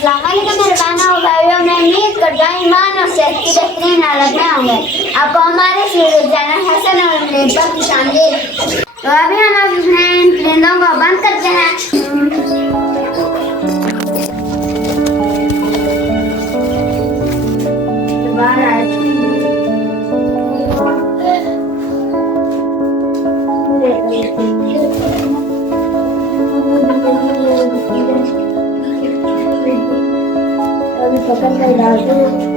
अस्सलाम वालेकुम मेरे बहनों और भाइयों, मैं उम्मीद करता हूँ ईमान और सेहत की बेहतरीन हालत में होंगे। आपको हमारे चैनल हसन और मुनेब पर खुशामदीद। तो अभी हम अपने परिंदों को बंद करते हैं। पकड़ कर डालते हैं।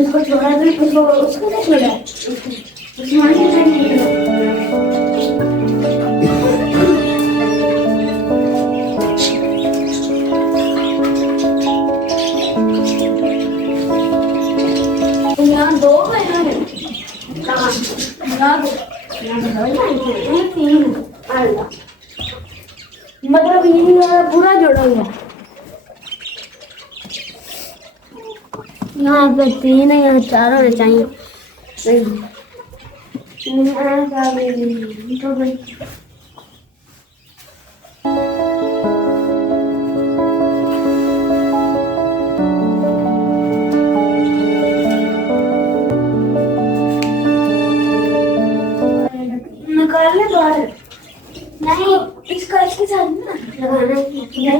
उसको छोड़ा तो उसको क्या छोड़ा यहाँ दो मतलब ये पूरा जोड़ा हुआ यहाँ पे 3 है, यहाँ 4 होने चाहिए। निकाल ले बाहर। नहीं, इसका इसके साथ ना लगाना नहीं।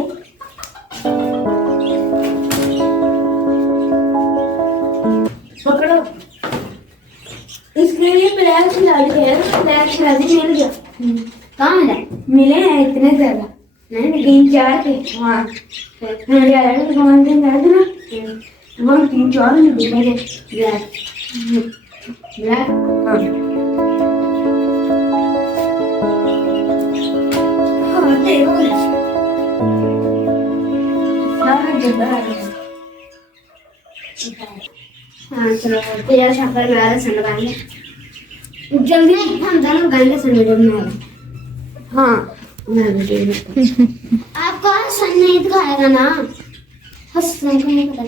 पकड़ो, इसके लिए प्लेयर खिला दिया, प्लेयर खिला दी मिल गया। कहाँ मिला? मिले हैं इतने ज्यादा नहीं, 3-4 थे वहाँ। हमारे आया तो 5 दिन गए थे ना, वहाँ 3-4 में मिले थे ब्लैक। हाँ देखो सारा जगह है। हाँ चलो तेरा शक्कर में आ रहा सन लगाएंगे जल्दी, हम दोनों गाएंगे सन में। हाँ आपको सन नहीं दिखाएगा ना, हंसने को नहीं पता।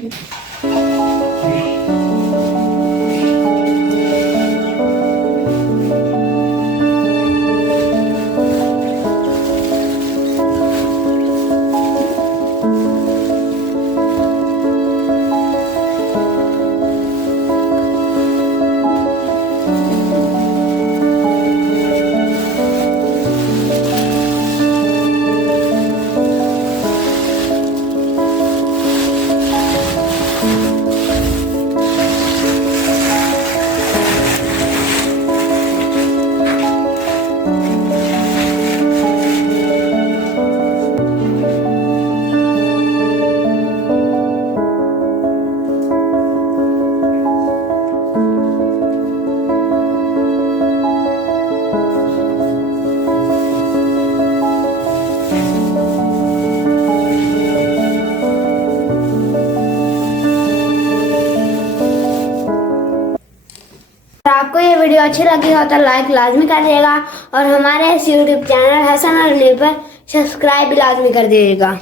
आपको ये वीडियो अच्छी लगी हो तो लाइक लाजमी कर दीजिएगा और हमारे इस यूट्यूब चैनल हसन और मुनीब पर सब्सक्राइब भी लाजमी कर दीजिएगा।